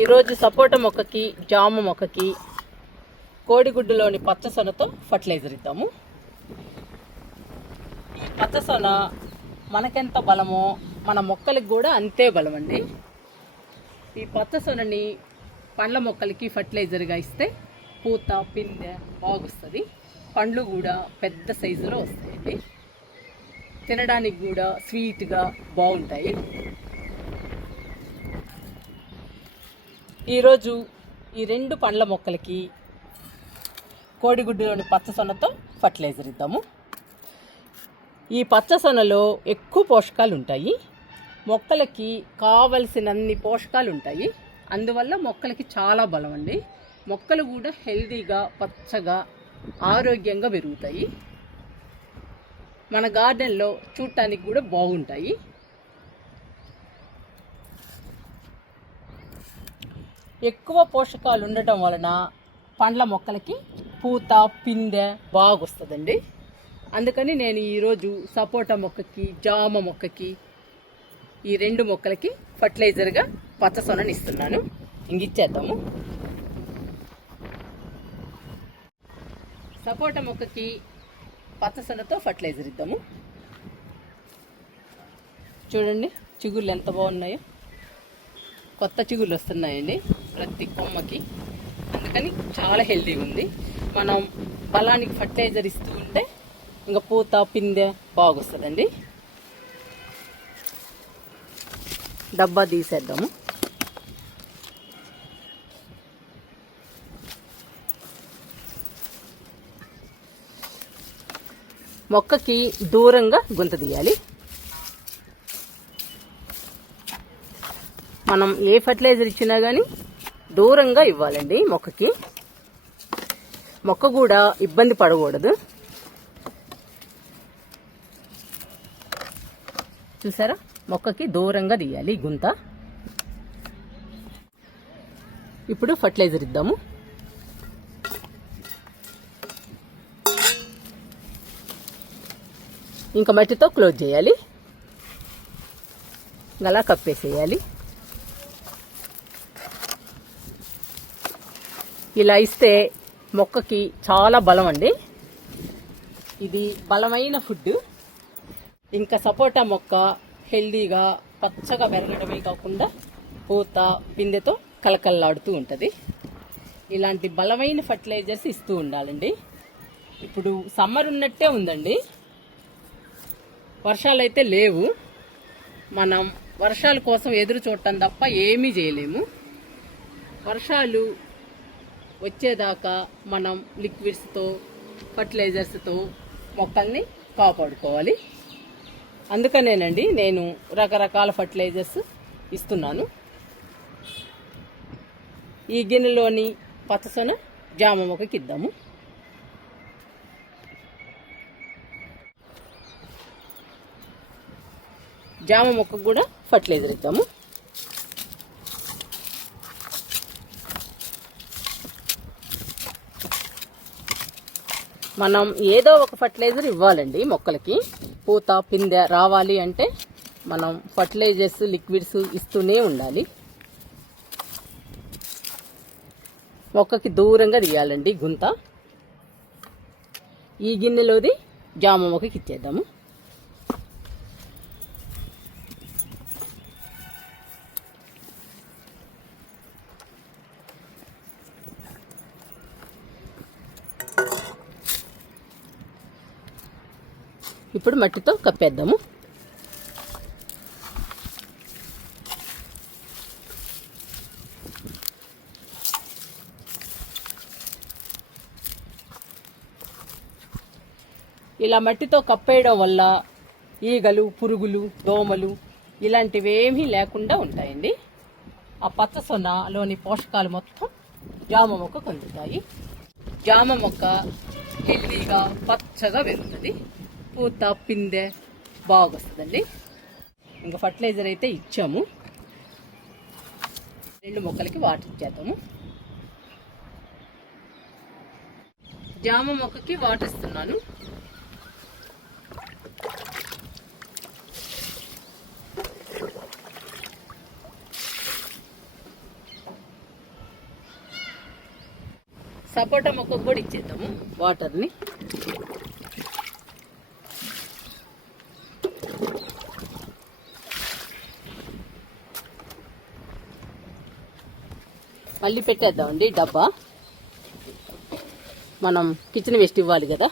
ఈరోజు సపోటా మొక్కకి, జామ మొక్కకి కోడిగుడ్డులోని పచ్చసొనతో ఫర్టిలైజర్ ఇద్దాము. ఈ పచ్చసొన మనకెంత బలమో మన మొక్కలకి కూడా అంతే బలం అండి. ఈ పచ్చసొనని పండ్ల మొక్కలకి ఫర్టిలైజర్గా ఇస్తే పూత, పిందె బాగొస్తుంది. పండ్లు కూడా పెద్ద సైజులో వస్తాయండి. తినడానికి కూడా స్వీట్గా బాగుంటాయి. ఈరోజు ఈ రెండు పండ్ల మొక్కలకి కోడిగుడ్డులోని పచ్చసొనతో ఫర్టిలైజర్ ఇద్దాము. ఈ పచ్చసొనలో ఎక్కువ పోషకాలు ఉంటాయి. మొక్కలకి కావలసినన్ని పోషకాలు ఉంటాయి. అందువల్ల మొక్కలకి చాలా బలం అండి. మొక్కలు కూడా హెల్తీగా, పచ్చగా, ఆరోగ్యంగా పెరుగుతాయి. మన గార్డెన్లో చూడటానికి కూడా బాగుంటాయి. ఎక్కువ పోషకాలు ఉండటం వలన పండ్ల మొక్కలకి పూత, పిందె బాగొస్తుందండి. అందుకని నేను ఈరోజు సపోటా మొక్కకి, జామ మొక్కకి, ఈ రెండు మొక్కలకి ఫర్టిలైజర్గా పచ్చసొనని ఇస్తున్నాను. ఇంగిచ్చేద్దాము. సపోటా మొక్కకి పచ్చసొనతో ఫర్టిలైజర్ ఇద్దాము. చూడండి చిగుళ్ళు ఎంత బాగున్నాయో. కొత్త చిగుళ్ళు వస్తున్నాయండి ప్రతి కొమ్మకి. అందుకని చాలా హెల్తీగా ఉంది. మనం బలానికి ఫర్టిలైజర్ ఇస్తూ ఉంటే ఇంకా పూత, పిందె బాగొస్తుందండి. డబ్బా తీసేద్దాము. మొక్కకి దూరంగా గుంత తీయాలి. మనం ఏ ఫర్టిలైజర్ ఇచ్చినా కానీ దూరంగా ఇవ్వాలండి మొక్కకి. మొక్క కూడా ఇబ్బంది పడకూడదు. చూసారా, మొక్కకి దూరంగా తీయాలి గుంత. ఇప్పుడు ఫర్టిలైజర్ ఇద్దాము. ఇంకా మట్టితో క్లోజ్ చేయాలి. అలా కప్పేసేయాలి. ఇలా ఇస్తే మొక్కకి చాలా బలం అండి. ఇది బలమైన ఫుడ్. ఇంకా సపోటా మొక్క హెల్దీగా, పచ్చగా పెరగడమే కాకుండా పూత, పిందెతో కలకల్లాడుతూ ఉంటుంది. ఇలాంటి బలమైన ఫర్టిలైజర్స్ ఇస్తూ ఉండాలండి. ఇప్పుడు సమ్మర్ ఉన్నట్టే ఉందండి. వర్షాలు అయితే లేవు. మనం వర్షాల కోసం ఎదురు చూడటం తప్ప ఏమీ చేయలేము. వర్షాలు వచ్చేదాకా మనం లిక్విడ్స్తో, ఫర్టిలైజర్స్తో మొక్కల్ని కాపాడుకోవాలి. అందుకనేనండి నేను రకరకాల ఫర్టిలైజర్స్ ఇస్తున్నాను. ఈ గిన్నెలోని పచ్చసొన జామ మొక్కకి ఇద్దాము. జామ మొక్కకు కూడా ఫర్టిలైజర్ ఇద్దాము. మనం ఏదో ఒక ఫర్టిలైజర్ ఇవ్వాలండి మొక్కలకి. పూత, పిందె రావాలి అంటే మనం ఫర్టిలైజర్స్, లిక్విడ్స్ ఇస్తూనే ఉండాలి. మొక్కకి దూరంగా తీయాలండి గుంత. ఈ గిన్నెలోది జామ మొక్కకి ఇచ్చేద్దాము. ఇప్పుడు మట్టితో కప్పేద్దాము. ఇలా మట్టితో కప్పేయడం వల్ల ఈగలు, పురుగులు, దోమలు ఇలాంటివేమీ లేకుండా ఉంటాయండి. ఆ పచ్చసొనలోని పోషకాలు మొత్తం జామ మొక్కకు అందుతాయి. జామ మొక్క హెల్తీగా, పచ్చగా పెరుగుతుంది. పూత, పిందె బాగొస్తుందండి. ఇంకా ఫర్టిలైజర్ అయితే ఇచ్చాము. రెండు మొక్కలకి వాటర్ ఇచ్చేద్దాము. జామ మొక్కకి వాటర్ ఇస్తున్నాను. సపోటా మొక్కకు కూడా ఇచ్చేద్దాము వాటర్ని. మళ్ళీ పెట్టేద్దామండి డబ్బా, మనం కిచెన్ వేస్ట్ ఇవ్వాలి కదా.